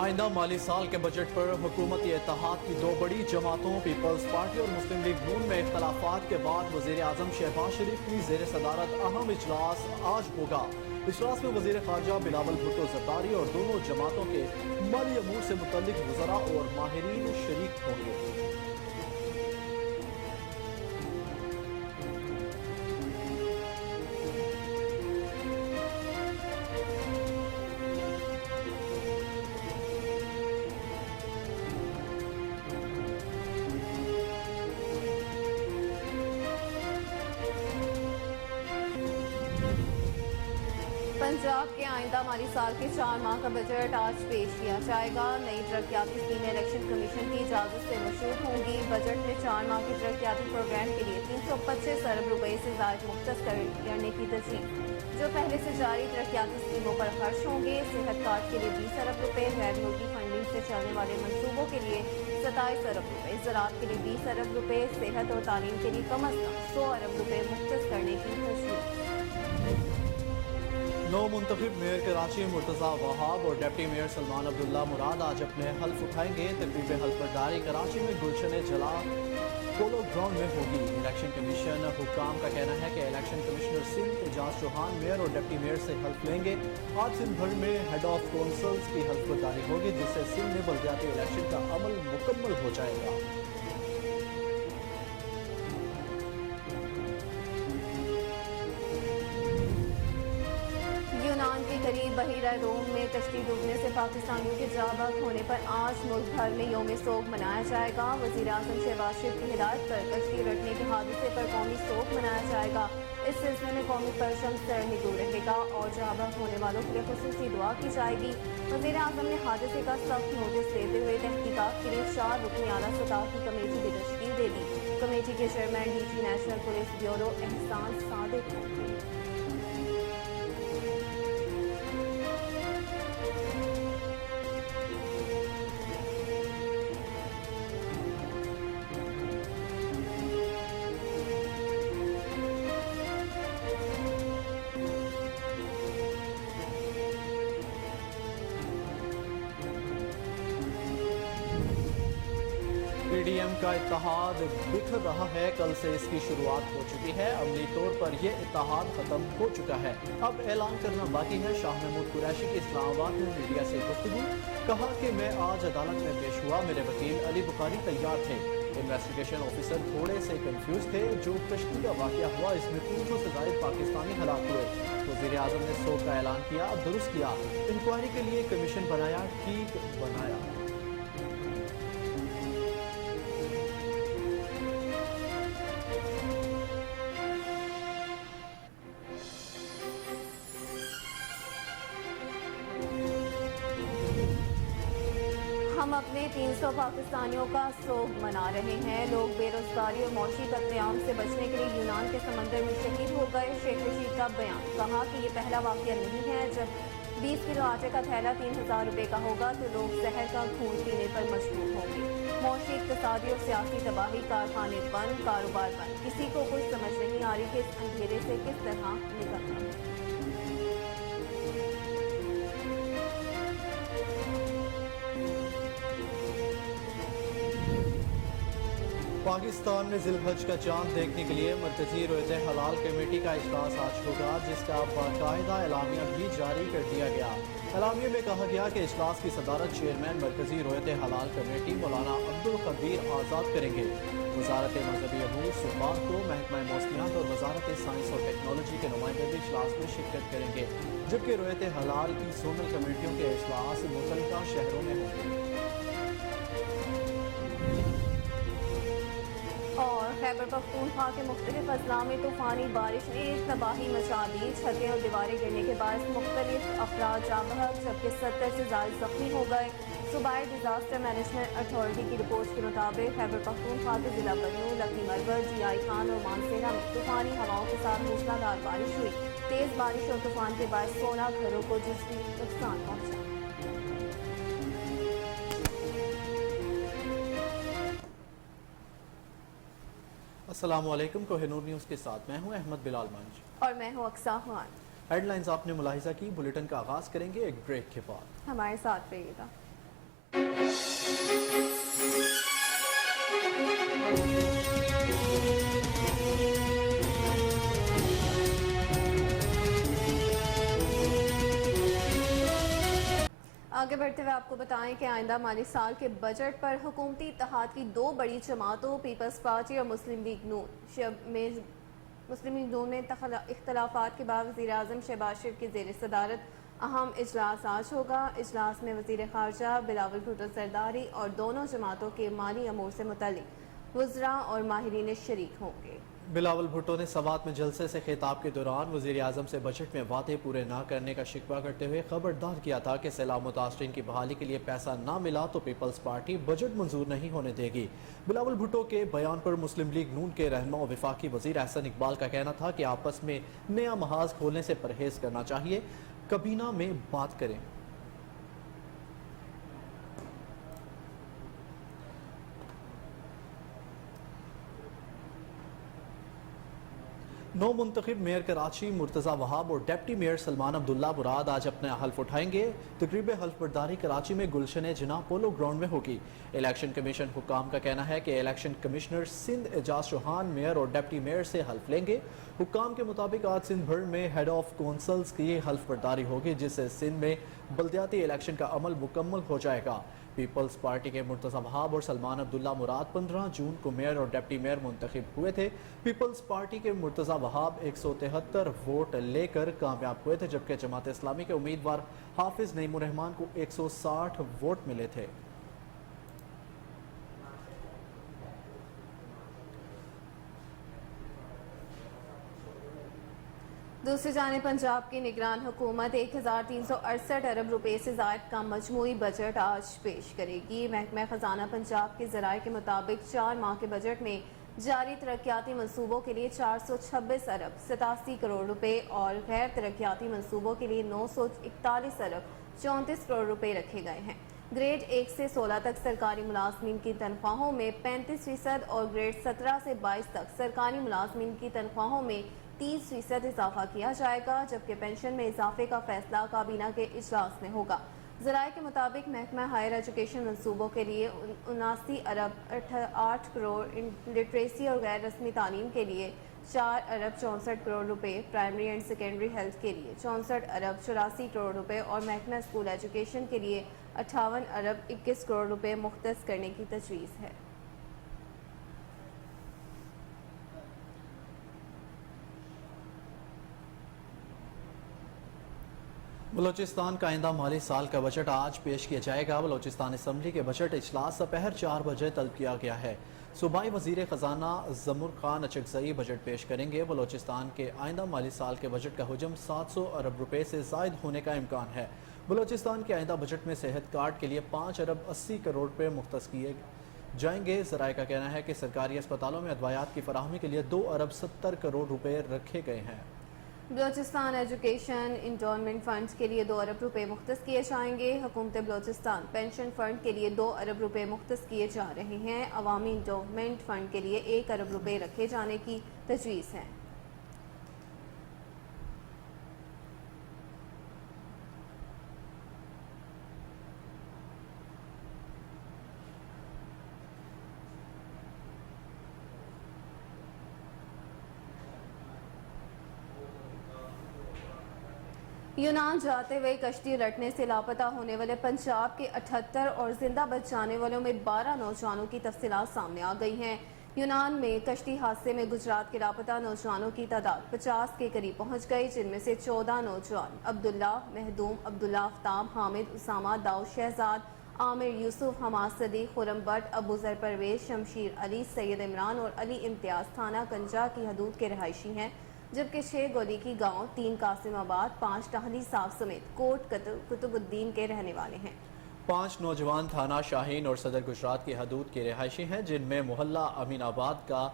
آئندہ مالی سال کے بجٹ پر حکومتی اتحاد کی دو بڑی جماعتوں پیپلز پارٹی اور مسلم لیگ نون میں اختلافات کے بعد وزیر اعظم شہباز شریف کی زیر صدارت اہم اجلاس آج ہوگا۔ اجلاس میں وزیر خارجہ بلاول بھٹو زرداری اور دونوں جماعتوں کے مالی امور سے متعلق وزراء اور ماہرین شریک ہوں گے۔ پنجاب کے آئندہ مالی سال کے 4 ماہ کا بجٹ آج پیش کیا جائے گا۔ نئی ترقیاتی اسکیمیں الیکشن کمیشن کی اجازت سے مشروط ہوں گی۔ بجٹ میں 4 ماہ کے ترقیاتی پروگرام کے لیے 325 ارب روپے سے زائد مختص کرنے کی تجویز، جو پہلے سے جاری ترقیاتی اسکیموں پر خرچ ہوں گے۔ صحت کارڈ کے لیے 20 ارب روپے، غیر ملکی فنڈنگ سے چلنے والے منصوبوں کے لیے 27 ارب روپے، زراعت کے لیے 20 ارب روپے، صحت اور تعلیم کے لیے کم از کم 100 ارب روپے مختص کرنے کی تجویز۔ نو منتخب میئر کراچی مرتضیٰ وہاب اور ڈپٹی میئر سلمان عبداللہ مراد آج اپنے حلف اٹھائیں گے۔ تقریب حلف برداری کراچی میں گلشن جلا پولو گراؤنڈ میں ہوگی۔ الیکشن کمیشن حکام کا کہنا ہے کہ الیکشن کمشنر سندھ اعجاز چوہان میئر اور ڈپٹی میئر سے حلف لیں گے۔ آج سندھ بھر میں ہیڈ آف کونسلز کی حلف برداری ہوگی، جس سے سندھ میں بلدیاتی الیکشن کا عمل مکمل ہو جائے گا۔ یونان کے قریب بحیرہ روم میں کشتی ڈوبنے سے پاکستانیوں کے جاں بحق ہونے پر آج ملک بھر میں یوم سوگ منایا جائے گا۔ وزیر اعظم شہباز شریف کی ہدایت پر کشتی الٹنے کے حادثے پر قومی سوگ منایا جائے گا۔ اس سلسلے میں قومی پرچم سر نگو رہے گا اور جاں بحق ہونے والوں کے لیے خصوصی دعا کی جائے گی۔ وزیر اعظم نے حادثے کا سخت نوٹس لیتے ہوئے تحقیقات کے لیے 4 رکنی اعلیٰ سطح کی کمیٹی کی تشکیل دے دی۔ کمیٹی کے chairman D G national police bureau Ahsan Sadiq ہوں گے۔ پی ڈی ایم کا اتحاد بکھر رہا ہے۔ کل سے اس کی شروعات ہو چکی ہے۔ عملی طور پر یہ اتحاد ختم ہو چکا ہے، اب اعلان کرنا باقی ہے۔ شاہ محمود قریشی کی اسلام آباد میں میڈیا سے گفتگو، کہا کہ میں آج عدالت میں پیش ہوا، میرے وکیل علی بخاری تیار تھے۔ انویسٹیگیشن آفیسر تھوڑے سے کنفیوز تھے۔ جو کشتی کا واقعہ ہوا اس میں 300 سے زائد پاکستانی ہلاک ہوئے۔ وزیر اعظم نے سوگ کا اعلان کیا، درست کیا، انکوائری کے لیے کمیشن بنایا، ٹھیک بنایا۔ ہم اپنے 300 پاکستانیوں کا سوگ منا رہے ہیں۔ لوگ بے روزگاری اور معاشی قتل سے بچنے کے لیے یونان کے سمندر میں شہید ہو گئے۔ شیخ رشید کا بیان، کہا کہ یہ پہلا واقعہ نہیں ہے۔ جب 20 کلو آٹے کا تھیلا 3000 روپے کا ہوگا تو لوگ زہر کا خون پینے پر مجبور ہوں گے۔ معاشی، اقتصادی اور سیاسی تباہی، کارخانے بند، کاروبار بند، کسی کو کچھ سمجھ نہیں آ رہی کہ اس اندھیرے سے کس طرح نکلنا ہے۔ پاکستان میں ذی الحج کا چاند دیکھنے کے لیے مرکزی رویت حلال کمیٹی کا اجلاس آج ہوگا، جس کا باقاعدہ اعلامیہ بھی جاری کر دیا گیا۔ اعلامیے میں کہا گیا کہ اجلاس کی صدارت چیئرمین مرکزی رویت حلال کمیٹی مولانا عبدالقدیر آزاد کریں گے۔ وزارت مذہبی امور سفارت کو، محکمہ موسمیات اور وزارت سائنس اور ٹیکنالوجی کے نمائندے بھی اجلاس میں شرکت کریں گے، جبکہ رویت حلال کی زونل کمیٹیوں کے اجلاس متعلقہ شہروں میں ہوں گے۔ اور خیبر پختونخوا کے مختلف اضلاع میں طوفانی بارش نے تباہی مچا دی۔ چھتیں اور دیواریں گرنے کے باعث مختلف افراد جاں بحق، جبکہ 70 سے زائد زخمی ہو گئے۔ صوبائی ڈیزاسٹر مینجمنٹ اتھارٹی کی رپورٹ کے مطابق خیبر پختونخوا کے ضلع بنوں، لکی مربر، جی آئی خان اور مانسیرا میں طوفانی ہواؤں کے ساتھ موسلادھار بارش ہوئی۔ تیز بارش اور طوفان کے باعث 16 گھروں کو جزوی نقصان پہنچا۔ السلام علیکم، کوہ نور نیوز کے ساتھ میں ہوں احمد بلال منج اور میں ہوں اقصیٰ خان۔ ہیڈ لائنز آپ نے ملاحظہ کی، بلیٹن کا آغاز کریں گے ایک بریک کے بعد۔ ہمارے ساتھ رہیے گا۔ आगे बढ़ते हुए आपको बताएं कि आइंदा माली साल के बजट पर हुकूमती इत्तेहाद की दो बड़ी जमातों पीपल्स पार्टी और मुस्लिम लीग नून में इख्तलाफात के बाद वज़ीर आज़म शहबाज शरीफ की ज़ेर सदारत अहम इजलास आज होगा। इजलास में वज़ीर ख़ारजा बिलावल भुट्टो ज़रदारी और दोनों जमातों के माली अमूर से मुतल्लिक़ वज़रा और माहिरीन शरीक होंगे। बिलावल भुट्टो ने सवात में जलसे से खिताब के दौरान वज़ीर आज़म से बजट में वादे पूरे ना करने का शिकवा करते हुए खबरदार किया था कि सैलाब मुतासरीन की बहाली के लिए पैसा ना मिला तो पीपल्स पार्टी बजट मंजूर नहीं होने देगी। बिलावल भुट्टो के बयान पर मुस्लिम लीग नून के रहनुमा और वफाकी वज़ीर एहसन इकबाल का कहना था कि आपस में नया महाज खोलने से परहेज करना चाहिए, कबीना में बात करें। नौ मुंतखब मेयर कराची मुर्तज़ा वहाब और डिप्टी मेयर सलमान अब्दुल्ला मुराद आज अपना हल्फ उठाएंगे। तकरीब हल्फ बर्दारी कराची में गुलशन जिना पोलो ग्राउंड में होगी। इलेक्शन कमीशन हुकाम का कहना है कि election commissioner Sindh Ejaz Chauhan mayor और डिप्टी मेयर से हल्फ लेंगे। हुकाम के मुताबिक आज सिंध भर में हेड ऑफ कौंसल्स की हल्फ बर्दारी होगी, जिससे सिंध में बल्दियाती इलेक्शन का अमल मुकम्मल हो जाएगा। पीपल्स पार्टी के मुर्तज़ा वहाब और सलमान अब्दुल्ला मुराद 15 जून को मेयर और डिप्टी मेयर मुंतखब हुए थे। पीपल्स पार्टी के मुर्तज़ा वहाब 173 वोट लेकर कामयाब हुए थे, जबकि जमात इस्लामी के उम्मीदवार हाफिज नईमुर रहमान को 160 वोट मिले थे। दूसरी जानिब पंजाब की निगरान हुकूमत 1368 अरब रुपए से ज़ायद का मजमूई बजट आज पेश करेगी। महकमा खजाना पंजाब के ज़राए के मुताबिक 4 माह के बजट में जारी तरक्याती मनसूबों के लिए 426 अरब 87 करोड़ रुपए और गैर तरक्याती मनसूबों के लिए 941 अरब 34 करोड़ रुपए रखे गए हैं। ग्रेड 1 से 16 तक सरकारी मुलाजमीन की तनख्वाहों में 35% और ग्रेड 17 से 22 तक सरकारी मुलाजमीन की तनख्वाहों में 30% इजाफा किया जाएगा, जबकि पेंशन में इजाफे का फैसला काबीना के इजलास में होगा। ज़राए के मुताबिक महकमा हायर एजुकेशन मनसूबों के लिए 79 अरब 8 करोड़, लिटरेसी और गैर रस्मी तालीम के लिए 4 अरब 64 करोड़ रुपए, प्राइमरी एंड सेकेंडरी हेल्थ के लिए 64 अरब 84 करोड़ रुपए और महकमा स्कूल एजुकेशन के लिए 58 अरब 21 करोड़ रुपए मुख्तस करने की तजवीज़ है। बलोचिस्तान का आइंदा माली साल का बजट आज पेश किया जाएगा। बलोचिस्तान असम्बली के बजट इजलास दोपहर 4 बजे तलब किया गया है। सूबाई वजीर खजाना जमुर खान अचकजई बजट पेश करेंगे। बलोचिस्तान के आइंदा माली साल के बजट का हजम 700 अरब रुपए से जायद होने का इम्कान है। बलोचिस्तान के आइंदा बजट में सेहत कार्ड के लिए 5 अरब 80 करोड़ रुपए मुख्तस किए जाएंगे। ज़राए का कहना है कि सरकारी अस्पतालों में अदवायात की फराहमी के लिए 2 अरब 70 करोड़ रुपए रखे गए हैं। बलोचिस्तान एजुकेशन इंडोमेंट फंड के लिए 2 अरब रुपए मुख्तस किए जाएंगे। हुकूमत बलोचिस्तान पेंशन फंड के लिए 2 अरब रुपए मुख्तस किए जा रहे हैं। अवामी इंडोमेंट फंड के लिए 1 अरब रुपए रखे जाने की तजवीज़ है। यूनान जाते हुए कश्ती उलटने से लापता होने वाले पंजाब के 78 और जिंदा बच जाने वालों में 12 नौजवानों की तफसीलात सामने आ गई हैं। यूनान में कश्ती हादसे में गुजरात के लापता नौजवानों की तादाद 50 के करीब पहुंच गई, जिनमें से 14 नौजवान अब्दुल्ला, महदूम, अब्दुल्ला आफ्ताब, हामिद, उसामा, दाऊद शहजाद, आमिर यूसुफ, हमाद सदीक, खुरम भट्ट, अबू जर परवेज, शमशीर अली, सैयद इमरान और अली इम्तियाज थाना कंजा की हदूद के रहायशी हैं, जबकि 6 गोली की गांव, 3 कासिमाबाद, 5 टाहली साफ समेत कोट कुतुबुद्दीन के रहने वाले हैं। 5 नौजवान थाना शाहीन और सदर गुजरात की हदूद के रिहायशी हैं, जिनमें मोहल्ला अमीनाबाद का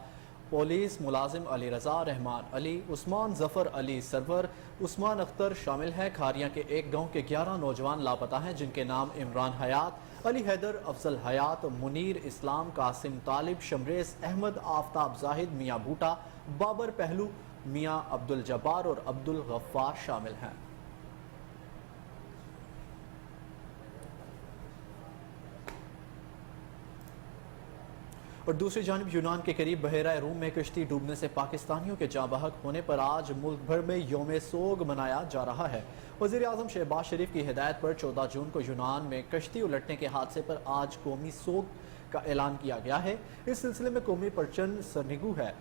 पुलिस मुलाजिम अली रजा, रहमान अली, उस्मान जफर अली सरवर, उस्मान अख्तर शामिल हैं। खारियां के एक गांव के 11 नौजवान लापता हैं, जिनके नाम इमरान हयात, अली हैदर, अफजल हयात, मुनीर इस्लाम, कासिम तालिब, शमरेज अहमद, आफ्ताब जाहिद, मियाँ बूटा, बाबर पहलू, मियाँ अब्दुल जब्बार और अब्दुल गफ्फार शामिल हैं। اور دوسری جانب یونان کے قریب بحیرہ روم میں کشتی ڈوبنے سے پاکستانیوں کے جاں بحق ہونے پر آج ملک بھر میں یوم سوگ منایا جا رہا ہے۔ وزیر اعظم شہباز شریف کی ہدایت پر 14 جون کو یونان میں کشتی الٹنے کے حادثے پر آج قومی سوگ کا اعلان کیا گیا ہے۔ اس سلسلے میں قومی پرچم سرنگو ہے۔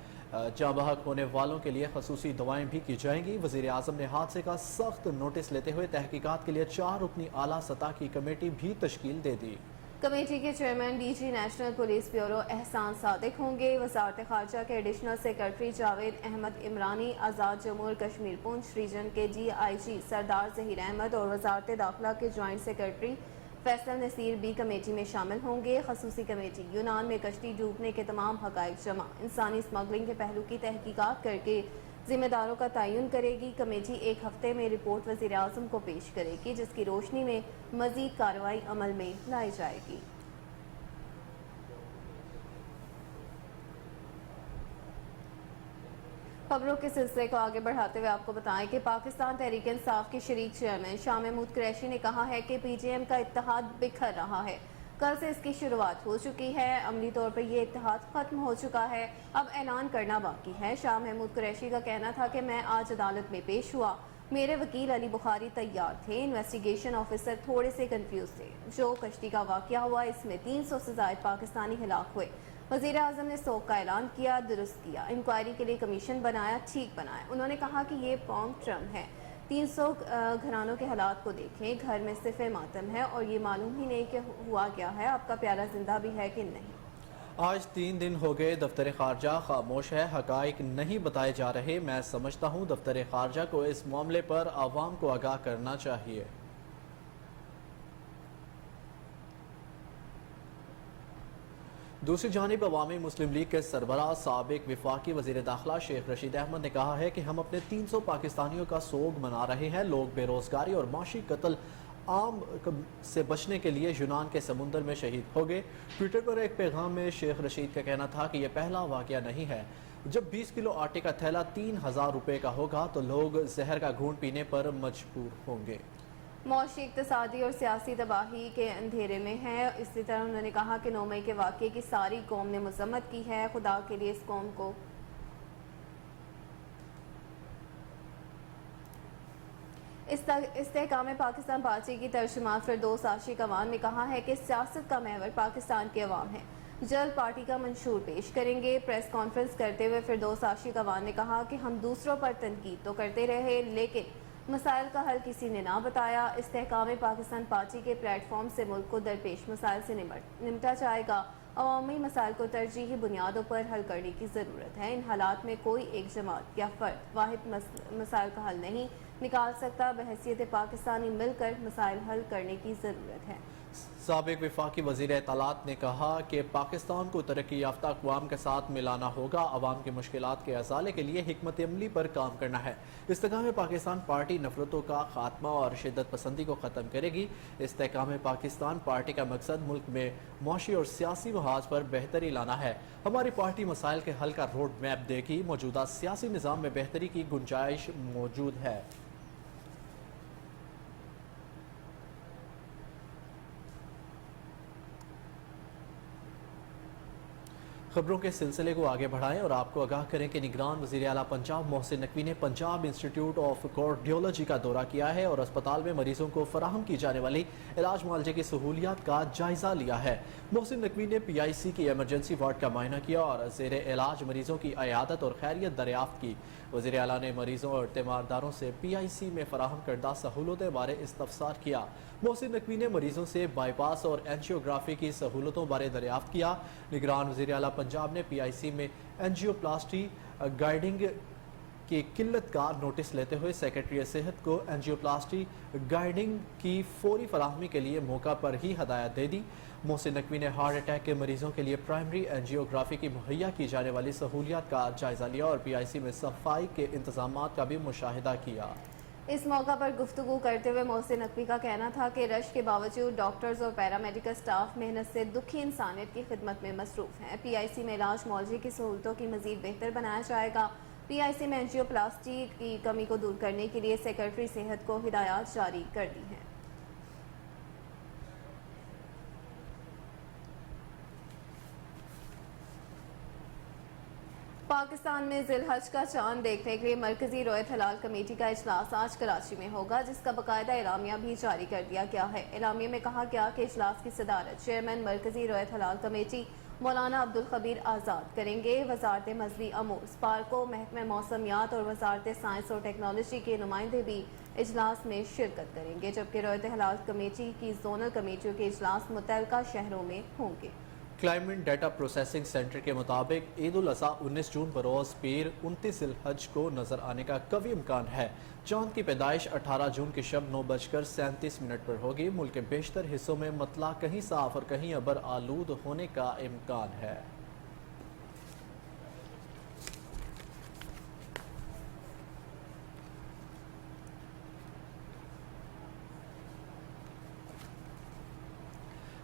جاں بحق ہونے والوں کے لیے خصوصی دعائیں بھی کی جائیں گی۔ وزیر اعظم نے حادثے کا سخت نوٹس لیتے ہوئے تحقیقات کے لیے 4 رکنی اعلیٰ سطح کی کمیٹی بھی تشکیل دے دی۔ کمیٹی کے chairman D G national police bureau Ahsan Sadiq ہوں گے۔ وزارت خارجہ کے ایڈیشنل سیکرٹری جاوید احمد عمرانی، آزاد جمہور کشمیر پونچھ ریجن کے D I G Sardar Zaheer Ahmad اور وزارت داخلہ کے جوائنٹ سیکرٹری فیصل نصیر بھی کمیٹی میں شامل ہوں گے۔ خصوصی کمیٹی یونان میں کشتی ڈوبنے کے تمام حقائق جمع، انسانی اسمگلنگ کے پہلو کی تحقیقات کر کے ذمہ داروں کا تعین کرے گی۔ کمیٹی ایک ہفتے میں رپورٹ وزیر اعظم کو پیش کرے گی، جس کی روشنی میں مزید کارروائی عمل میں لائی جائے گی۔ خبروں کے سلسلے کو آگے بڑھاتے ہوئے آپ کو بتائیں کہ پاکستان تحریک انصاف کے شریک چیئرمین شاہ محمود قریشی نے کہا ہے کہ پی جے ایم کا اتحاد بکھر رہا ہے۔ کل سے اس کی شروعات ہو چکی ہے، عملی طور پر یہ اتحاد ختم ہو چکا ہے، اب اعلان کرنا باقی ہے۔ شاہ محمود قریشی کا کہنا تھا کہ میں آج عدالت میں پیش ہوا، میرے وکیل علی بخاری تیار تھے، انویسٹیگیشن آفیسر تھوڑے سے کنفیوز تھے۔ جو کشتی کا واقعہ ہوا اس میں 300 سے زائد پاکستانی ہلاک ہوئے۔ وزیر اعظم نے سوگ کا اعلان کیا، درست کیا، انکوائری کے لیے کمیشن بنایا، ٹھیک بنایا۔ انہوں نے کہا کہ یہ پونگ ٹرم ہے، 300 گھرانوں کے حالات کو دیکھیں، گھر میں صف ماتم ہے اور یہ معلوم ہی نہیں کہ ہوا کیا ہے، آپ کا پیارا زندہ بھی ہے کہ نہیں۔ آج 3 دن ہو گئے دفتر خارجہ خاموش ہے، حقائق نہیں بتائے جا رہے۔ میں سمجھتا ہوں دفتر خارجہ کو اس معاملے پر عوام کو آگاہ کرنا چاہیے۔ دوسری جانب عوامی مسلم لیگ کے سربراہ سابق وفاقی وزیر داخلہ شیخ رشید احمد نے کہا ہے کہ ہم اپنے 300 پاکستانیوں کا سوگ منا رہے ہیں۔ لوگ بے روزگاری اور معاشی قتل عام سے بچنے کے لیے یونان کے سمندر میں شہید ہو گئے۔ ٹویٹر پر ایک پیغام میں شیخ رشید کا کہنا تھا کہ یہ پہلا واقعہ نہیں ہے۔ جب 20 کلو آٹے کا تھیلا 3000 روپے کا ہوگا تو لوگ زہر کا گھونٹ پینے پر مجبور ہوں گے۔ معاشی، اقتصادی اور سیاسی تباہی کے اندھیرے میں ہے۔ اسی طرح انہوں نے کہا کہ 9 مئی کے واقعے کی ساری قوم نے مذمت کی ہے۔ خدا کے لیے اس قوم کو استحکام پاکستان پارٹی کی ترجمان فردوس عاشق عوان نے کہا ہے کہ سیاست کا محور پاکستان کے عوام ہے، جلد پارٹی کا منشور پیش کریں گے۔ پریس کانفرنس کرتے ہوئے فردوس عاشق عوان نے کہا کہ ہم دوسروں پر تنقید تو کرتے رہے لیکن مسائل کا حل کسی نے نہ بتایا۔ استحکام پاکستان پارٹی کے پلیٹ فارم سے ملک کو درپیش مسائل سے نمٹا جائے گا۔ عوامی مسائل کو ترجیحی بنیادوں پر حل کرنے کی ضرورت ہے۔ ان حالات میں کوئی ایک جماعت یا فرد واحد مسائل کا حل نہیں نکال سکتا، بحیثیت پاکستانی مل کر مسائل حل کرنے کی ضرورت ہے۔ سابق وفاقی وزیر اطلاعات نے کہا کہ پاکستان کو ترقی یافتہ اقوام کے ساتھ ملانا ہوگا، عوام کی مشکلات کے ازالے کے لیے حکمت عملی پر کام کرنا ہے۔ استحکام پاکستان پارٹی نفرتوں کا خاتمہ اور شدت پسندی کو ختم کرے گی۔ استحکام پاکستان پارٹی کا مقصد ملک میں معاشی اور سیاسی محاذ پر بہتری لانا ہے۔ ہماری پارٹی مسائل کے حل کا روڈ میپ دے گی۔ موجودہ سیاسی نظام میں بہتری کی گنجائش موجود ہے۔ خبروں کے سلسلے کو آگے بڑھائیں اور آپ کو آگاہ کریں کہ نگران وزیر اعلیٰ پنجاب محسن نقوی نے پنجاب انسٹیٹیوٹ آف کارڈیولوجی کا دورہ کیا ہے اور اسپتال میں مریضوں کو فراہم کی جانے والی علاج معالجے کی سہولیات کا جائزہ لیا ہے۔ محسن نقوی نے پی آئی سی کی ایمرجنسی وارڈ کا معائنہ کیا اور زیر علاج مریضوں کی عیادت اور خیریت دریافت کی۔ وزیر اعلیٰ نے مریضوں اور تیمارداروں سے پی آئی سی میں فراہم کردہ سہولتوں بارے استفسار کیا۔ محسن نقوی نے مریضوں سے بائی پاس اور اینجیوگرافی کی سہولتوں بارے دریافت کیا۔ نگران وزیر اعلیٰ پنجاب نے پی آئی سی میں اینجیوپلاسٹی گائیڈنگ کی قلت کا نوٹس لیتے ہوئے سیکرٹری صحت کو اینجیوپلاسٹی گائیڈنگ کی فوری فراہمی کے لیے موقع پر ہی ہدایت دے دی۔ محسن نقوی نے ہارٹ اٹیک کے مریضوں کے لیے پرائمری اینجیوگرافی کی مہیا کی جانے والی سہولیات کا جائزہ لیا اور پی آئی سی میں صفائی کے انتظامات کا بھی مشاہدہ کیا۔ اس موقع پر گفتگو کرتے ہوئے محسن نقوی کا کہنا تھا کہ رش کے باوجود ڈاکٹرز اور پیرامیڈیکل سٹاف محنت سے دکھی انسانیت کی خدمت میں مصروف ہیں۔ پی آئی سی میں علاج معالجے کی سہولتوں کی مزید بہتر بنایا جائے گا۔ پی آئی سی میں اینجیوپلاسٹی کی کمی کو دور کرنے کے لیے سیکرٹری صحت کو ہدایات جاری کر دی ہیں۔ पाकिस्तान में जिलहज का चांद देखने के लिए मरकजी रोयत हलाल कमेटी का इजलास आज कराची में होगा, जिसका बाकायदा एलामिया भी जारी कर दिया गया है। एलामिया में कहा गया कि इजलास की सदारत चेयरमैन मरकजी रोयत हलाल कमेटी मौलाना अब्दुल खबीर आज़ाद करेंगे। वजारत मजहबी अमूर, स्पार्को, महकमे मौसमियात और वजारत साइंस और टेक्नोलॉजी के नुमाइंदे भी इजलास में शिरकत करेंगे, जबकि रोयत हलाल कमेटी की जोनल कमेटियों के इजलास मुतल्लिका शहरों में होंगे। क्लाइमेट डेटा प्रोसेसिंग सेंटर के मुताबिक ईद उल अज़हा 19 जून बरोज़ पीर 29 जिलहज को नजर आने का कवी इम्कान है। चांद की पैदाइश 18 जून की शब 9:37 पर होगी। मुल्क के बेशतर हिस्सों में मतला कहीं साफ और कहीं अबर आलूद होने का इम्कान है।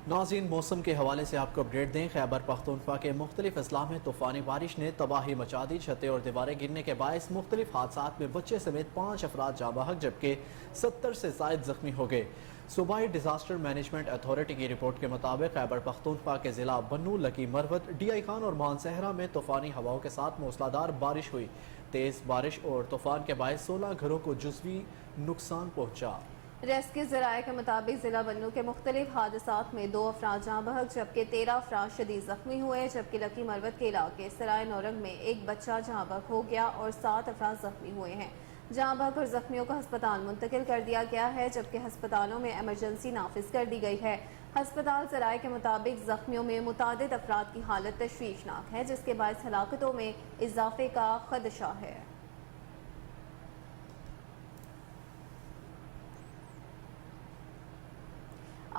नाज़रीन, मौसम के हवाले से आपको अपडेट दें। खैबर पख्तूनख्वा के मुख्तलिफ अजला में तूफ़ानी बारिश ने तबाही मचा दी। छतें और दीवारें गिरने के बायस मुख्तलिफ हादसात में बच्चे समेत 5 अफराद जाँ बहक, जबकि 70 से ज़ायद जख्मी हो गए। सूबाई डिजास्टर मैनेजमेंट अथॉरिटी की रिपोर्ट के मुताबिक खैबर पख्तूनख्वा के ज़िला बन्नू, लकी मरवत, DI खान और मानसहरा में तूफ़ानी हवाओं के साथ मूसलाधार बारिश हुई। तेज़ बारिश और तूफ़ान के बायस 16 घरों को जुज़वी नुकसान पहुँचा। रेस्क्यू ज़राए के मुताबिक जिला बन्नू के मुख्तलिफ हादसात में 2 अफराद जाँ बहक, जबकि 13 अफराद शदीद जख्मी हुए, जबकि लकी मरवत के इलाके सराय नौरंग में एक बच्चा जाँ बहक हो गया और 7 अफराद जख्मी हुए हैं। जाँ बहक और जख्मियों को अस्पताल मुंतकिल कर दिया गया है, जबकि अस्पतालों में एमरजेंसी नाफिज कर दी गई है। अस्पताल ज़राए के मुताबिक जख्मियों में मुतादिद अफराद की हालत तशवीशनाक है, जिसके बायस हलाकतों में इजाफे का खदशा है।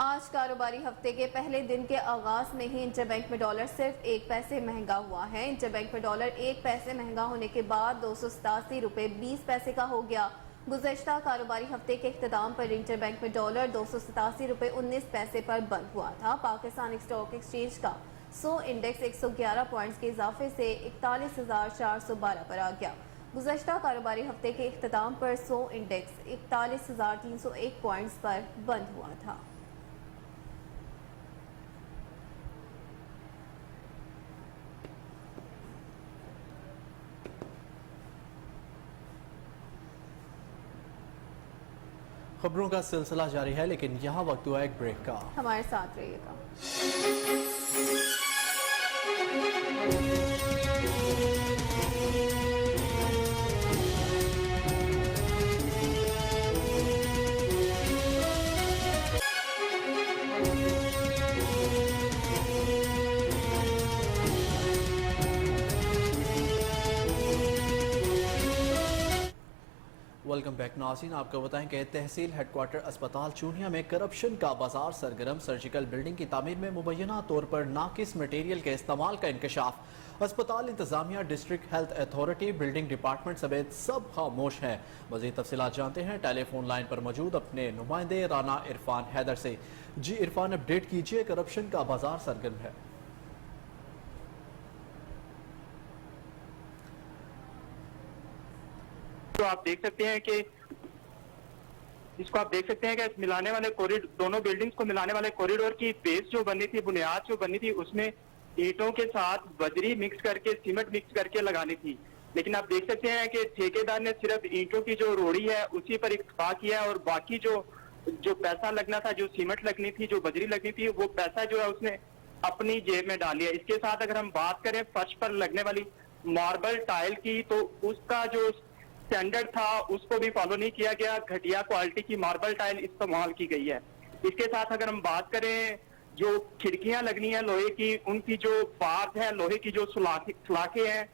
आज कारोबारी हफ्ते के पहले दिन के आगाज में ही इंटरबैंक में डॉलर सिर्फ 1 पैसे महंगा हुआ है। इंटरबैंक में डॉलर 1 पैसे महंगा होने के बाद 287 रुपये 20 पैसे का हो गया। गुज़श्ता कारोबारी हफ्ते के इख्तिताम पर इंटरबैंक में डॉलर 287 रुपये 19 पैसे पर बंद हुआ था। पाकिस्तान स्टॉक एक्सचेंज का 100 इंडेक्स 111 पॉइंट्स के इजाफे से 41,412 पर आ गया। गुज़श्ता कारोबारी हफ्ते के इख्तिताम पर 100 इंडेक्स 41,301 पॉइंट्स पर बंद हुआ था। खबरों का सिलसिला जारी है, लेकिन यहाँ वक्त हुआ एक ब्रेक का। हमारे साथ रहिएगा। वेलकम बैक नाज़रीन, आपको बताएं कि तहसील हेडक्वार्टर अस्पताल चूनिया में करप्शन का बाजार सरगर्म। सर्जिकल बिल्डिंग की तामीर में मुबैना तौर पर नाकिस मटेरियल के इस्तेमाल का इंकशाफ। अस्पताल इंतजामिया, district health authority, building department समेत सब खामोश हैं। मज़ीद तफसीलात जानते हैं टेलीफोन लाइन पर मौजूद अपने नुमाइंदे राना इरफान हैदर से। जी इरफान, अपडेट कीजिए, करप्शन का बाजार सरगर्म है। तो आप देख सकते हैं कि इसको आप देख सकते हैं कि मिलाने वाले कॉरिडोर, दोनों बिल्डिंग्स को मिलाने वाले कॉरिडोर की बेस जो बनी थी, बुनियाद जो बनी थी, उसमें ईंटों के साथ बजरी मिक्स करके, सीमेंट मिक्स करके लगानी थी। लेकिन आप देख सकते हैं कि ठेकेदार ने सिर्फ ईंटों की जो रोड़ी है उसी पर इक्तफा किया है, और बाकी जो पैसा लगना था, जो सीमेंट लगनी थी, जो बजरी लगनी थी, वो पैसा जो है उसने अपनी जेब में डाल लिया। इसके साथ अगर हम बात करें फर्श पर लगने वाली मार्बल टाइल की, तो उसका जो स्टैंडर्ड था उसको भी फॉलो नहीं किया गया। घटिया क्वालिटी की मार्बल टाइल इस्तेमाल की गई है। इसके साथ अगर हम बात करें जो खिड़कियां लगनी है लोहे की, उनकी जो बार्स है, लोहे की जो सलाखें हैं,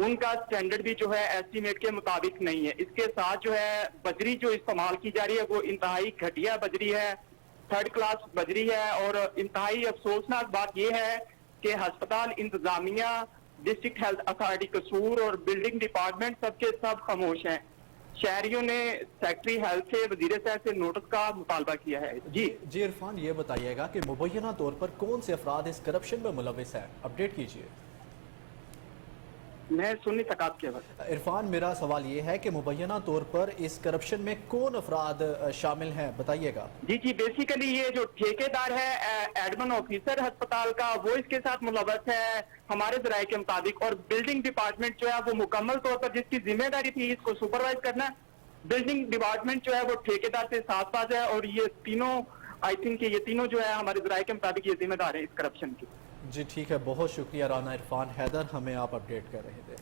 उनका स्टैंडर्ड भी जो है एस्टीमेट के मुताबिक नहीं है। इसके साथ जो है बजरी जो इस्तेमाल की जा रही है वो इंतहाई घटिया बजरी है, 3rd क्लास बजरी है। और इंतहाई अफसोसनाक बात यह है कि अस्पताल इंतजामिया, डिस्ट्रिक्ट हेल्थ अथॉरिटी कसूर और बिल्डिंग डिपार्टमेंट सबके सब खामोश हैं। शहरियों ने सेक्रेटरी हेल्थ से, वजीर साहब से नोटिस का मुतालबा किया है। जी इरफान, ये बताइएगा कि मुबैना तौर पर कौन से अफराद इस करप्शन में मुलविस है, अपडेट कीजिए। मैं सुन नहीं सका आपकी आवाज़। इरफान, मेरा सवाल ये है कि मुबैना तौर पर इस करप्शन में कौन अफराद शामिल हैं, बताइएगा। जी, बेसिकली ये जो ठेकेदार है एडमिन ऑफिसर अस्पताल का, वो इसके साथ मुलव्वस है हमारे ज़राए के मुताबिक। और बिल्डिंग डिपार्टमेंट जो है वो मुकम्मल तौर पर जिसकी जिम्मेदारी थी इसको सुपरवाइज करना, बिल्डिंग डिपार्टमेंट जो है वो ठेकेदार से साथ साथ है। और ये तीनों, आई थिंक ये तीनों जो है हमारे ज़राए के मुताबिक ये जिम्मेदार है इस करप्शन की। जी ठीक है, बहुत शुक्रिया राना इरफान हैदर, हमें आप अपडेट कर रहे थे।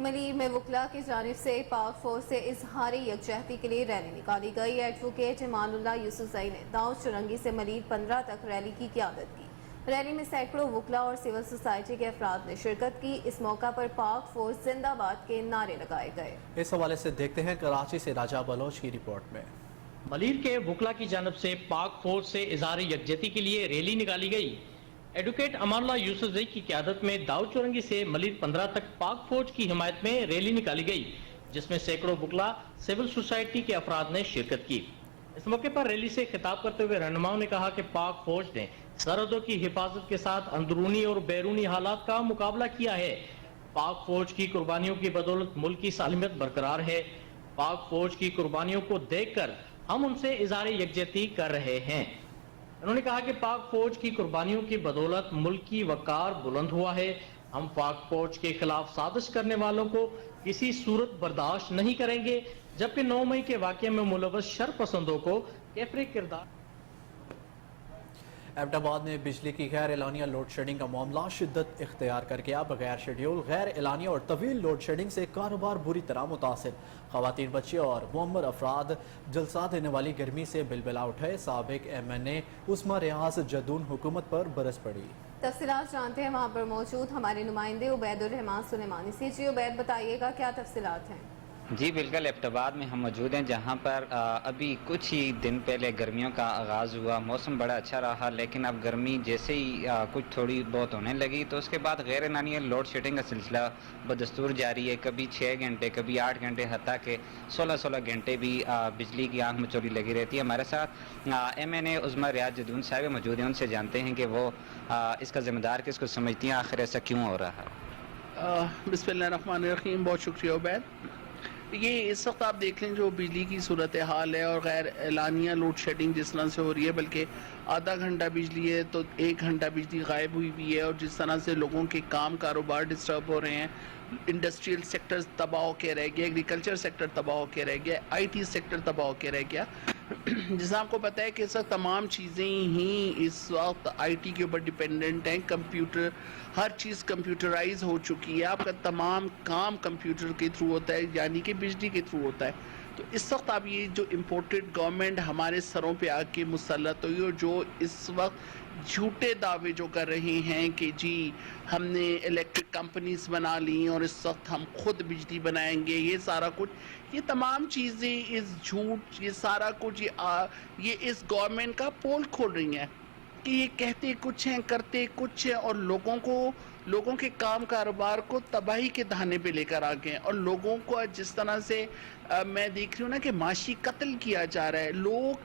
मलीर में वकला की जानिब से पाक फौज से इजहार यकजहती के लिए रैली निकाली गई। एडवोकेट इमानुल्लाह यूसुफजई ने दाऊद चुरंगी से मलीर 15 तक रैली की क़यादत की। रैली में सैकड़ों वकला और सिविल सोसाइटी के अफराद ने शिरकत की। इस मौका पर पाक फौज जिंदाबाद के नारे लगाए गए। इस हवाले से देखते हैं कराची से राजा बलोच की रिपोर्ट में। मलीर के वकला की जानब से पाक फौज से इजहार यकजहती के लिए रैली निकाली गई। एडवोकेट अमानुल्लाह यूसुफजई की क़यादत में दाऊद चुरंगी से मलीर 15 तक पाक फौज की हिमायत में रैली निकाली गई, जिसमें सैकड़ों वकला सिविल सोसाइटी के अफराद ने शिरकत की। इस मौके पर रैली से खिताब करते हुए रहनुमाओं ने कहा कि पाक फौज ने सरहदों की हिफाजत के साथ अंदरूनी और बैरूनी हालात का मुकाबला किया है। पाक फौज की कुर्बानियों की बदौलत मुल्क की सालमियत बरकरार है। पाक फौज की कुर्बानियों को देखकर हम उनसे इजहार यकजहती कर रहे हैं। उन्होंने कहा कि पाक फौज की कुर्बानियों की बदौलत मुल्क की वकार बुलंद हुआ है। हम पाक फौज के खिलाफ साजिश करने वालों को किसी सूरत बर्दाश्त नहीं करेंगे, जबकि 9 मई के वाक़ये में मुलव्वस शर पसंदों को कैफरे किरदार। एबटाबाद में बिजली की गैर एलानिया लोड शेडिंग का मामला शिद्दत इख्तियार कर गया। बगैर शेड्यूल गैर एलानिया और तवील लोड शेडिंग से कारोबार बुरी तरह मुतासिर। खवातीन, बच्चे और मुअम्मर अफराद जलसा देने वाली गर्मी से बिलबिला उठे। साबिक MNA उस्मा रियाज जदून हुकूमत पर बरस पड़ी। तफसीलात जानते हैं वहाँ पर मौजूद हमारे नुमाइंदे उबैदुर रहमान सुलेमानी से। जी उबैद, बताइएगा क्या तफसीलात हैं? जी बिल्कुल, एबटाबाद में हम मौजूद हैं, जहां पर अभी कुछ ही दिन पहले गर्मियों का आगाज़ हुआ। मौसम बड़ा अच्छा रहा, लेकिन अब गर्मी जैसे ही कुछ थोड़ी बहुत होने लगी तो उसके बाद गैर एलानिया लोड शेडिंग का सिलसिला बदस्तूर जारी है। कभी 6 घंटे, कभी 8 घंटे, हत्ता के 16 घंटे भी बिजली की आंख मचोली लगी रहती है। हमारे साथ MNA उस्मा रियाज जदून साहब मौजूद हैं, उनसे जानते हैं कि वो इसका ज़िम्मेदार किसको समझती हैं, आखिर ऐसा क्यों हो रहा है। बिस्मिल्लाहिर्रहमानिर्रहीम, बहुत शुक्रिया उबैद। ये इस वक्त आप देख लें जो बिजली की सूरत हाल है और गैर एलानिया लोड शेडिंग जिस तरह से हो रही है, बल्कि आधा घंटा बिजली है तो 1 घंटा बिजली गायब हुई भी है। और जिस तरह से लोगों के काम कारोबार डिस्टर्ब हो रहे हैं, इंडस्ट्रियल सेक्टर तबाह के रह गया, एग्रीकल्चर सेक्टर तबाह के रह गया, IT सेक्टर तबाह के रह गया। जैसा आपको पता है कि इस वक्त तमाम चीज़ें ही इस वक्त IT के ऊपर डिपेंडेंट हैं। कंप्यूटर, हर चीज़ कंप्यूटराइज हो चुकी है। आपका तमाम काम कंप्यूटर के थ्रू होता है, यानी कि बिजली के थ्रू होता है। तो इस वक्त आप ये जो इम्पोर्टेड गवर्नमेंट हमारे सरों पे आके मुसल्लत हुई और जो इस वक्त झूठे दावे जो कर रहे हैं कि जी हमने इलेक्ट्रिक कंपनीज बना ली और इस वक्त हम खुद बिजली बनाएंगे, ये सारा कुछ, ये तमाम चीज़ें, इस झूठ, ये सारा कुछ ये इस गवर्नमेंट का पोल खोल रही हैं कि ये कहते कुछ हैं, करते कुछ हैं और लोगों के काम कारोबार को तबाही के दहाने पे लेकर आ गए। और लोगों को जिस तरह से मैं देख रही हूँ ना कि माशी कत्ल किया जा रहा है, लोग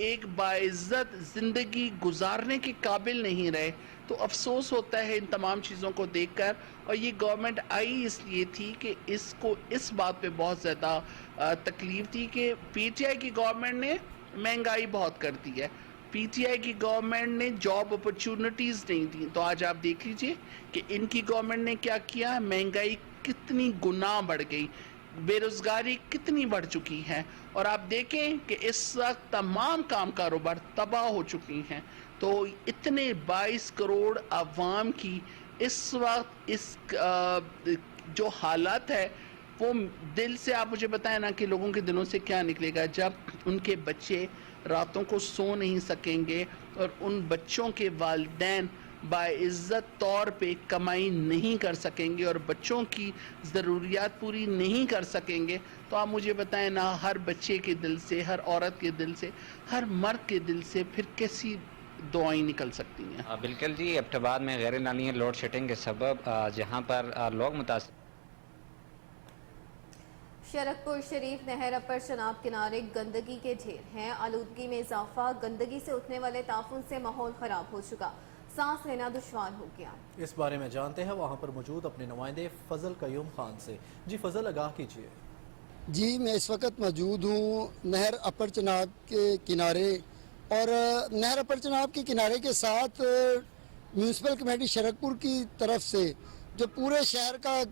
एक बाइज्जत ज़िंदगी गुजारने के काबिल नहीं रहे। तो अफसोस होता है इन तमाम चीज़ों को देखकर। और ये गवर्नमेंट आई इसलिए थी कि इसको इस बात पे बहुत ज़्यादा तकलीफ थी कि PTI की गवर्नमेंट ने महंगाई बहुत कर दी है, PTI की गवर्नमेंट ने जॉब अपॉर्चुनिटीज़ नहीं दी। तो आज आप देख लीजिए कि इनकी गवर्नमेंट ने क्या किया, महंगाई कितनी गुना बढ़ गई, बेरोज़गारी कितनी बढ़ चुकी है। और आप देखें कि इस वक्त तमाम काम कारोबार तबाह हो चुकी हैं। तो इतने 22 करोड़ आवाम की इस वक्त इस जो हालत है, वो दिल से आप मुझे बताएं ना कि लोगों के दिलों से क्या निकलेगा जब उनके बच्चे रातों को सो नहीं सकेंगे और उन बच्चों के वालिदैन बाइज्जत तौर पे कमाई नहीं कर सकेंगे और बच्चों की ज़रूरियात पूरी नहीं कर सकेंगे। तो आप मुझे बताएं ना, हर बच्चे के दिल से, हर औरत के दिल से, हर मर्द के दिल से फिर कैसी दुआएं निकल सकती हैं। बिल्कुल जी, एबटाबाद में गैर एलानिया लोड शेडिंग के सबब जहाँ पर लोग मुतासिर। शरकपुर शरीफ नहर अपर चनाब किनारे गंदगी के ढेर हैं। आलूदगी में इजाफा, गंदगी से उठने वाले ताफुन से माहौल खराब हो चुका, सांस लेना दुश्वार हो गया। इस बारे में जानते हैं वहाँ पर मौजूद अपने नुमाइंदे फजल कयूम खान से। जी फजल, आगाह कीजिए। जी, मैं इस वक्त मौजूद हूँ नहर अपर चनाब के किनारे, और नहर अपर चनाब के किनारे के साथ म्यूनसिपल कमेटी शरकपुर की तरफ से जो पूरे शहर का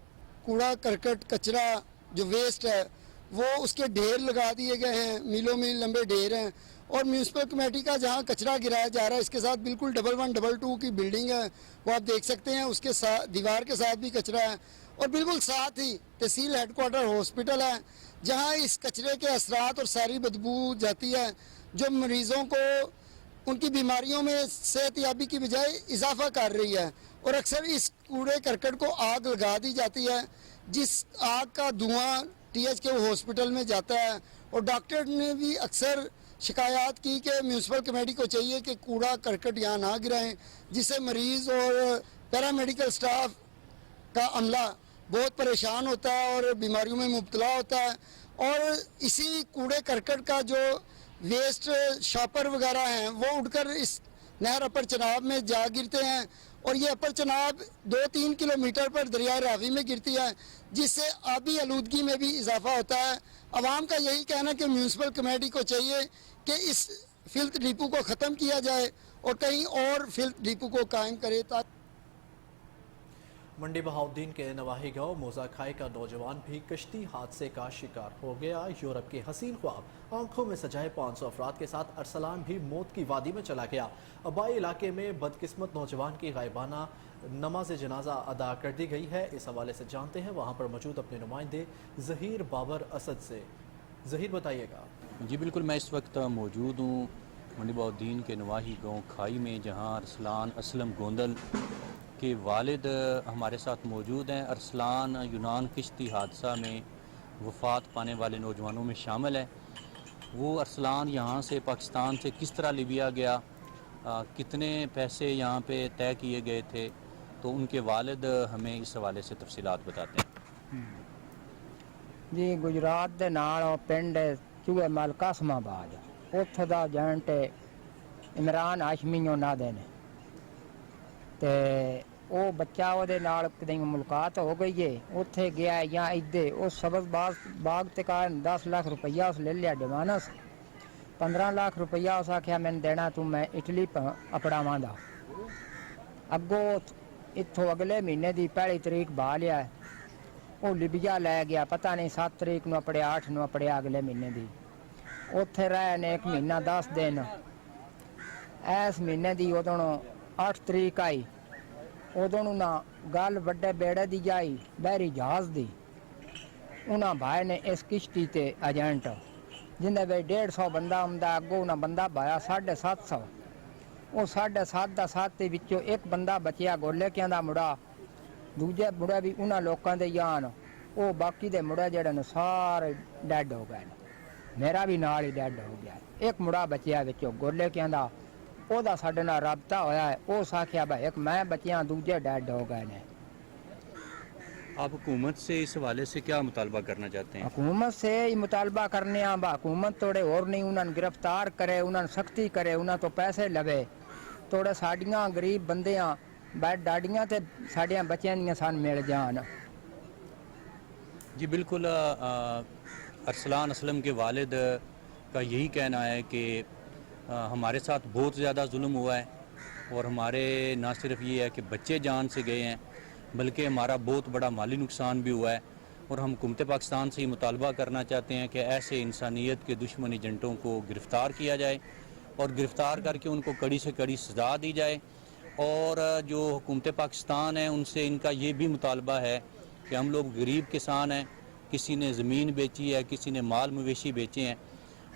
कूड़ा करकट कचरा जो वेस्ट है वो उसके ढेर लगा दिए गए हैं, मीलों मील लंबे ढेर हैं। और म्यूनसिपल कमेटी का जहाँ कचरा गिराया जा रहा है इसके साथ बिल्कुल 1122 की बिल्डिंग है, वो आप देख सकते हैं, उसके साथ दीवार के साथ भी कचरा है। और बिल्कुल साथ ही तहसील हेडक्वार्टर हॉस्पिटल है जहाँ इस कचरे के असरात और सारी बदबू जाती है जो मरीज़ों को उनकी बीमारियों में सेहतयाबी की बजाय इजाफा कर रही है। और अक्सर इस कूड़े करकट को आग लगा दी जाती है, जिस आग का धुआं THK हॉस्पिटल में जाता है। और डॉक्टर ने भी अक्सर शिकायत की कि म्यूनसिपल कमेटी को चाहिए कि कूड़ा करकट यहाँ ना गिराएं, जिससे मरीज़ और पैरामेडिकल स्टाफ का अमला बहुत परेशान होता है और बीमारियों में मुब्तला होता है। और इसी कूड़े करकट का जो वेस्ट शॉपर वगैरह हैं वो उड़कर इस नहर अपर चनाब में जा गिरते हैं, और ये अपर चनाब 2-3 किलोमीटर पर दरिया रावी में गिरती है, जिससे आबी आलूदगी में भी इजाफा होता है। आवाम का यही कहना है कि म्यूनसिपल कमेटी को चाहिए कि इस फिल्थ डिपो को ख़त्म किया जाए और कहीं और फिल्थ डिपो को कायम करे। मंडी बहाउद्दीन के नवाही गांव मोजा खाई का नौजवान भी कश्ती हादसे का शिकार हो गया। यूरोप के हसीन ख्वाब आंखों में सजाए 500 अफराद के साथ अरसलान भी मौत की वादी में चला गया। अबाई इलाके में बदकिस्मत नौजवान की गायबाना नमाज जनाजा अदा कर दी गई है। इस हवाले से जानते हैं वहाँ पर मौजूद अपने नुमाइंदे ज़हीर बाबर असद से। ज़हीर, बताइएगा। जी बिल्कुल, मैं इस वक्त मौजूद हूँ मंडी बहाउद्दीन के नवाही गाँव खाई में, जहाँ अरसलान असलम गोंदल के वालिद हमारे साथ मौजूद हैं। अरसलान यूनान किश्ती हादसा में वफ़ात पाने वाले नौजवानों में शामिल है। वो अरसलान यहाँ से पाकिस्तान से किस तरह लिबिया गया, कितने पैसे यहाँ पे तय किए गए थे, तो उनके वालिद हमें इस हवाले से तफसीलात बताते हैं। जी, गुजरात के नाल पिंड चूहे मल कासमाबाद, उत्थों दा एजेंट इमरान हाशमी ਉਹਨਾਂ ਦੇ ਨੇ ਤੇ ਉਹ ਬੱਚਾ ਉਹਦੇ ਨਾਲ ਕਿਤੇ ਮੁਲਾਕਾਤ ਹੋ ਗਈ ਏ, ਉੱਥੇ ਗਿਆ ਜਾਂ ਇੱਦੇ ਉਹ ਸਬਜ਼ ਬਾਗ ਤੇ ਕਾ 10 ਲੱਖ ਰੁਪਈਆ ਉਸ ਲੈ ਲਿਆ ਡਿਮਾਨਸ 15 ਲੱਖ ਰੁਪਈਆ ਉਸ ਆਖਿਆ ਮੈਨੂੰ ਦੇਣਾ ਤੂੰ ਮੈਂ ਇਟਲੀ ਅਪੜਾਵਾਂ ਦਾ। ਅੱਗੋਂ ਇੱਥੋਂ ਅਗਲੇ ਮਹੀਨੇ ਦੀ 1 ਤਰੀਕ ਬਾ ਲਿਆ, ਉਹ ਲਿਬੀਆ ਲੈ ਗਿਆ, ਪਤਾ ਨਹੀਂ 7 ਤਰੀਕ ਨੂੰ ਅਪੜਿਆ 8 ਨੂੰ ਅਪੜਿਆ ਅਗਲੇ ਮਹੀਨੇ ਦੀ। ਉੱਥੇ ਰਹੇ ਨੇ 1 ਮਹੀਨਾ 10 ਦਿਨ। ਇਸ ਮਹੀਨੇ ਦੀ ਉਦੋਂ 8 ਤਰੀਕ आई, उदों ना गल वड्डे बेड़े दी जाई बहरी जहाज़ दी। उन्हें भाई ने इस किश्ती ते एजेंट जिन्हें वे 150 बंदा आंदा, अगों उन्हें बंदा भाया 750। वो 750 का 7 के विचों एक बंदा बचिया गोलेकियां दा मुड़ा, दूजे मुड़े भी उन्हें लोगों के यान, वो बाकी दे मुड़े जड़े ने सारे डैड हो गए। मेरा भी नाल ही डैड हो गया। एक मुड़ा बचिया विचों गोलेकियां दा, ਉਹਦਾ ਸਾਡੇ ਨਾਲ ਰਾਬਤਾ ਹੋਇਆ ਹੈ। ਉਹ ਸਾਖਿਆ भाई एक मैं बचिया, दूजे डेड हो गए ने। आप हुकूमत से इस हवाले से क्या मुतालबा करना चाहते हैं? हुकूमत से ही मुतालबा करने हुकूमत थोड़े और नहीं उन्होंने गिरफ्तार करे, उन्होंने सख्ती करे, उन्होंने तो पैसे लवे। थोड़े साड़ियाँ गरीब बंदियाँ बैठ डाडियाँ तो साड़ियाँ बच्चियां दियां सन मिल जान। जी बिल्कुल, अरसलान असलम के वालिद का यही कहना है कि हमारे साथ बहुत ज़्यादा जुल्म हुआ है, और हमारे ना सिर्फ ये है कि बच्चे जान से गए हैं, बल्कि हमारा बहुत बड़ा माली नुकसान भी हुआ है। और हम हुकूमत पाकिस्तान से ही मुतालबा करना चाहते हैं कि ऐसे इंसानियत के दुश्मन एजेंटों को गिरफ़्तार किया जाए, और गिरफ़्तार करके उनको कड़ी से कड़ी सज़ा दी जाए। और जो हुकूमत पाकिस्तान है उनसे इनका ये भी मुतालबा है कि हम लोग गरीब किसान हैं, किसी ने ज़मीन बेची है, किसी ने माल मवेशी बेचे हैं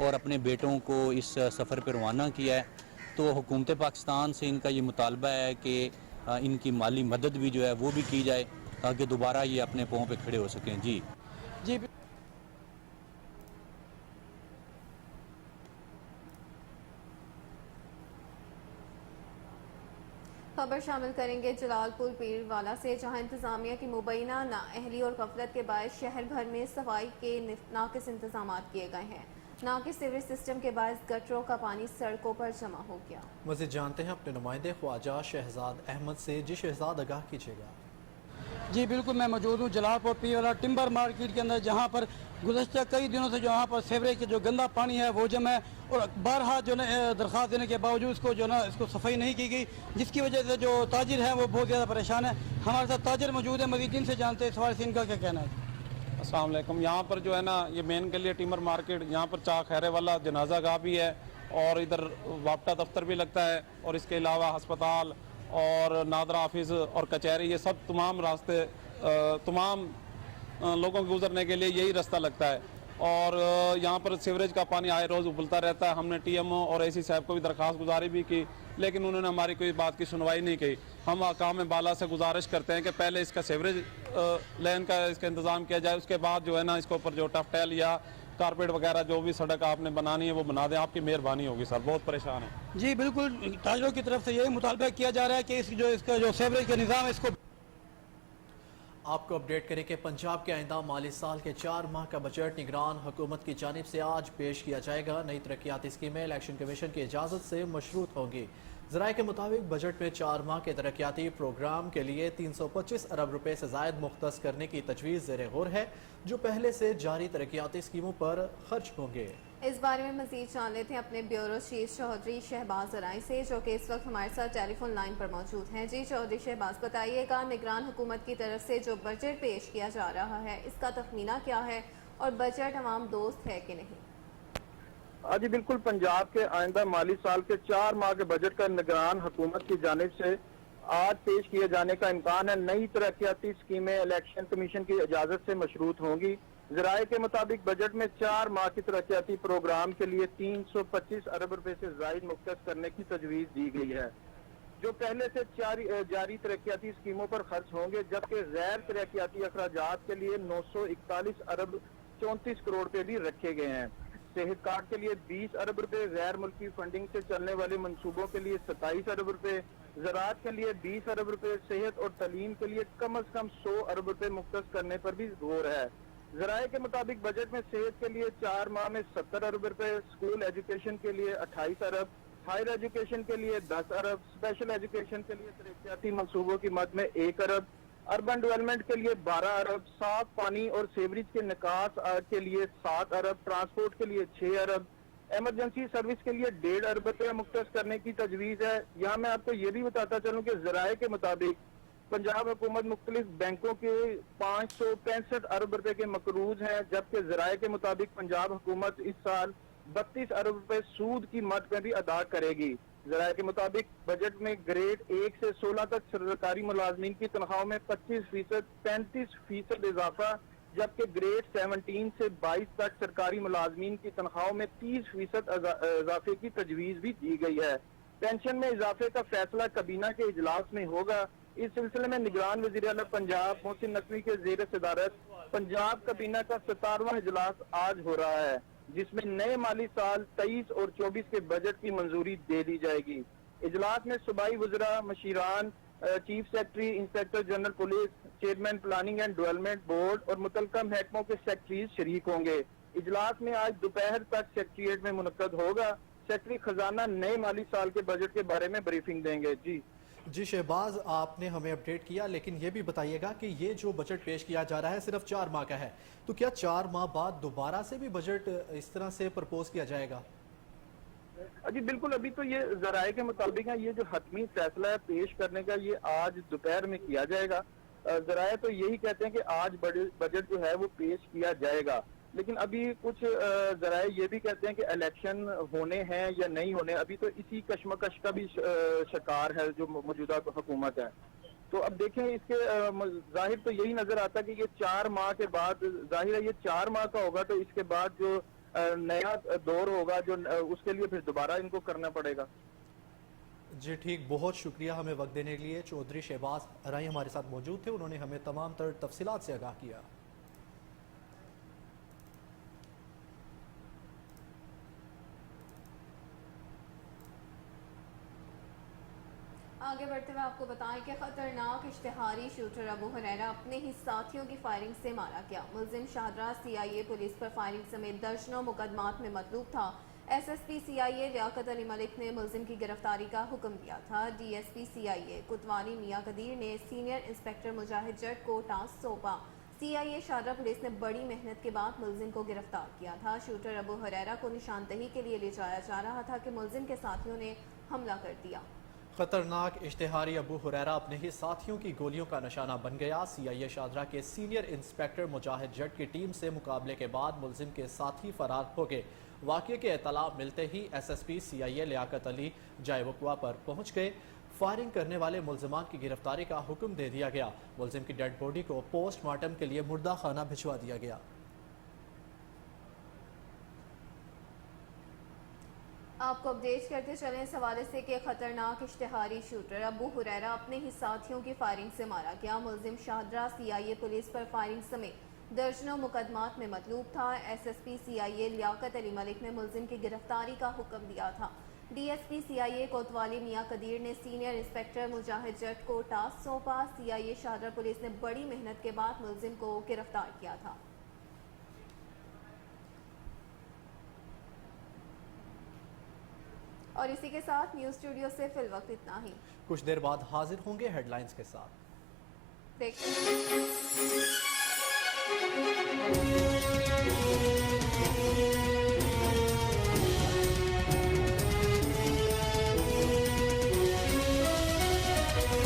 और अपने बेटों को इस सफ़र पर रवाना किया है। तो हुकूमत पाकिस्तान से इनका ये मुतालबा है कि इनकी माली मदद भी जो है वो भी की जाए, ताकि दोबारा ये अपने पाँव पे खड़े हो सकें। जी जी खबर खबर शामिल करेंगे जलालपुर पीरवाला से, जहां इंतजामिया की मुबैना नाअहली और गफलत के बायस शहर भर में सफाई के नाकिस इंतजाम किए गए हैं। नाकिस सीवरेज सिस्टम के बायस गटरों का पानी सड़कों पर जमा हो गया। मज़ीद जानते हैं अपने नुमाइंदे ख्वाजा शहजाद अहमद से। जी शहजाद, आगाह कीजिएगा। जी बिल्कुल, मैं मौजूद हूँ जलालपुर पीरवाला टिम्बर मार्केट के अंदर, जहाँ पर गुज़श्ता कई दिनों से जो यहाँ पर सीवरेज के जो गंदा पानी है वो जमा है और बारहा जो है दरख्वास्त देने के बावजूद इसको जो ना इसको सफाई नहीं की गई, जिसकी वजह से जो ताजिर हैं वो बहुत ज़्यादा परेशान है। हमारे साथ ताजिर मौजूद है, मज़ीद इनसे जानते हैं इस हवाले से इनका क्या कहना है। अस्सलाम वालेकुम। यहाँ पर जो है ना ये मेन के लिए टिम्बर मार्केट, यहाँ पर चा खैरे वाला जनाजा गाह भी है और इधर वापटा दफ्तर भी लगता है और इसके अलावा हस्पताल और नादरा ऑफिस और कचहरी, ये सब तमाम रास्ते तमाम लोगों के गुजरने के लिए यही रास्ता लगता है और यहाँ पर सीवरेज का पानी आए रोज़ उबलता रहता है। हमने टीएमओ और एसी साहब को भी दरख्वास्त गुजारी भी की, लेकिन उन्होंने हमारी कोई बात की सुनवाई नहीं की। हम अकाम बाला से गुजारिश करते हैं कि पहले इसका सीवरेज लाइन का इसका इंतज़ाम किया जाए, उसके बाद जो है ना इसके ऊपर जो टफटेल या कारपेट वगैरह जो भी सड़क आपने बनानी है वो बना दें। आपकी मेहरबानी होगी सर, बहुत परेशान है। जी बिल्कुल, ताजरों की तरफ से यही मुतालबा किया जा रहा है कि इसका जो सीवरेज का निज़ाम है इसको। आपको अपडेट करें कि पंजाब के आइंदा माली साल के 4 माह का बजट निगरान हुकूमत की जानिब से आज पेश किया जाएगा। नई तरक्याती स्कीमें इलेक्शन कमीशन की इजाज़त से मशरूत होंगी। ज़राए के मुताबिक बजट में 4 माह के तरक्याती प्रोग्राम के लिए 325 अरब रुपए से ज़ायद मुख्तस करने की तजवीज़ ज़ेर गौर है, जो पहले से जारी तरक्याती स्कीमों पर खर्च होंगे। इस बारे में मजीद जान लेते हैं अपने ब्यूरो चीफ चौधरी शहबाज ज़राई से, जो कि इस वक्त हमारे साथ टेलीफोन लाइन पर मौजूद हैं। जी चौधरी शहबाज, बताइएगा निगरान हुकूमत की तरफ से जो बजट पेश किया जा रहा है इसका तखमीना क्या है और बजट अवाम दोस्त है कि नहीं? जी बिल्कुल, पंजाब के आइंदा माली साल के 4 माह के बजट का निगरान हुकूमत की जानिब से आज पेश किए जाने का इम्कान है। नई तरक्याती स्कीमें इलेक्शन कमीशन की इजाज़त से मशरूत होंगी। ज़राए के मुताबिक बजट में 4 माह की तरक्याती प्रोग्राम के लिए 325 अरब रुपए से ज़ायद मुख्तस करने की तजवीज़ दी गई है, जो पहले से जारी तरक्याती स्कीमों पर खर्च होंगे, जबकि गैर तरक्याती अखराजात के लिए 941 अरब 34 करोड़ रुपए भी रखे गए हैं। सेहत कार्ड के लिए 20 अरब रुपए, गैर मुल्की फंडिंग से चलने वाले मंसूबों के लिए 27 अरब रुपए, ज़राअत के लिए 20 अरब रुपए, सेहत और तालीम के लिए कम अज कम 100 अरब रुपए मुख्तस करने पर भी जोर है। ज़राए के मुताबिक बजट में सेहत के लिए 4 माह में 70 अरब रुपए, स्कूल एजुकेशन के लिए 28 अरब, हायर एजुकेशन के लिए 10 अरब, स्पेशल एजुकेशन के लिए तरक्याती मंसूबों की मद में 1 अरब, अर्बन डेवलपमेंट के लिए 12 अरब, साफ पानी और सेवरेज के निकास के लिए 7 अरब, ट्रांसपोर्ट के लिए 6 अरब, एमरजेंसी सर्विस के लिए 1.5 अरब रुपए मुख्तस करने की तजवीज़ है। यहाँ मैं आपको ये भी बताता चलूँ कि ज़राए के मुताबिक पंजाब हुकूमत मुख्तलिफ बैंकों के 565 अरब रुपए के मकरूज हैं, जबकि ज़राए के मुताबिक पंजाब हुकूमत इस साल 32 अरब रुपए सूद की मद में भी अदा करेगी। ज़राए के मुताबिक बजट में ग्रेड 1 से 16 तक सरकारी मुलाजमीन की तनख्वाहों में 25% 35% इजाफा, जबकि ग्रेड 17 से 22 तक सरकारी मुलाजमीन की तनख्वाहों में 30% इजाफे की तजवीज़ भी दी गई है। पेंशन में इजाफे का फैसला कबीना के इजलास में होगा। इस सिलसिले में निगरान वज़ीर आला पंजाब मोहसिन नकवी के ज़ेर सदारत पंजाब कबीना का 17वां इजलास आज हो रहा है, जिसमें नए माली साल 23 और 24 के बजट की मंजूरी दे दी जाएगी। इजलास में सूबाई वज़रा, मशीरान, chief secretary, inspector general police, chairman planning and development board और मुतल्लिका महकमों के सेक्रेटरीज शरीक होंगे। इजलास में आज दोपहर तक सेक्रेटरीट में मुनक्कद होगा। सेक्रेटरी खजाना नए माली साल के बजट के बारे में ब्रीफिंग देंगे। जी शहबाज, आपने हमें अपडेट किया, लेकिन ये भी बताइएगा कि ये जो बजट पेश किया जा रहा है सिर्फ 4 माह का है, तो क्या 4 माह बाद दोबारा से भी बजट इस तरह से प्रपोज किया जाएगा? जी बिल्कुल, अभी तो ये ज़राए के मुताबिक है, ये जो हतमी फैसला है पेश करने का ये आज दोपहर में किया जाएगा। ज़राए तो यही कहते हैं कि आज बजट जो है वो पेश किया जाएगा, लेकिन अभी कुछ ज़राए ये भी कहते हैं कि इलेक्शन होने हैं या नहीं होने, अभी तो इसी कशमकश का भी शिकार है जो मौजूदा हुकूमत है। तो अब देखें, इसके जाहिर तो यही नजर आता है कि ये 4 माह के बाद, जाहिर है ये 4 माह का होगा, तो इसके बाद जो नया दौर होगा जो उसके लिए फिर दोबारा इनको करना पड़ेगा। जी ठीक, बहुत शुक्रिया हमें वक्त देने के लिए। चौधरी शहबाज राई हमारे साथ मौजूद थे, उन्होंने हमें तमाम तर तफसीलात से आगाह किया। आगे आगे बढ़ते हुए आपको बताएं कि खतरनाक इश्तिहारी शूटर अबू हुरैरा अपने ही साथियों की फायरिंग से मारा गया। मुलजिम शाहदरा CIA पुलिस पर फायरिंग समेत दर्जनों मुकदमात में मतलूब था। SSP CIA लियाकत अली मलिक ने मुलजिम की गिरफ्तारी का हुक्म दिया था। DSP CIA कोतवाली मियां कदीर ने सीनियर इंस्पेक्टर मुजाहिद जट को टास्क सौंपा। CIA शाहदरा पुलिस ने बड़ी मेहनत के बाद मुलजिम को गिरफ्तार किया था। शूटर अबू हुरैरा को निशानदही के लिए ले जाया जा रहा था कि मुलजिम के साथियों ने हमला कर दिया। खतरनाक इश्तिहारी अबू हुरैरा अपने ही साथियों की गोलियों का निशाना बन गया। CIA शाहदरा के सीनियर इंस्पेक्टर मुजाहिद जट की टीम से मुकाबले के बाद मुलजिम के साथी फरार हो गए। वाक़े के इत्तला मिलते ही SSP CIA लियाकत अली जाए वक़्वा पर पहुँच गए। फायरिंग करने वाले मुलजमान की गिरफ्तारी का हुक्म दे दिया गया। मुलजिम की डेड बॉडी को पोस्टमार्टम के लिए मुर्दा खाना भिजवा दिया गया। आपको अपडेट करते चलें इस हवाले से कि खतरनाक इश्तिहारी शूटर अबू हुरैरा अपने ही साथियों की फायरिंग से मारा गया। मुलजिम शाहदरा CIA पुलिस पर फायरिंग समेत दर्जनों मुकदमात में मतलूब था। SSP CIA लियाकत अली मलिक ने मुलजिम की गिरफ्तारी का हुक्म दिया था। DSP CIA कोतवाली मियां कदीर ने सीनियर इंस्पेक्टर मुजाहिद जट को टास्क सौंपा। CIA शाहदरा पुलिस ने बड़ी मेहनत के बाद मुलजिम को गिरफ्तार किया था। और इसी के साथ न्यूज़ स्टूडियो से फिल वक्त इतना ही। कुछ देर बाद हाजिर होंगे हेडलाइंस के साथ। देखते हैं।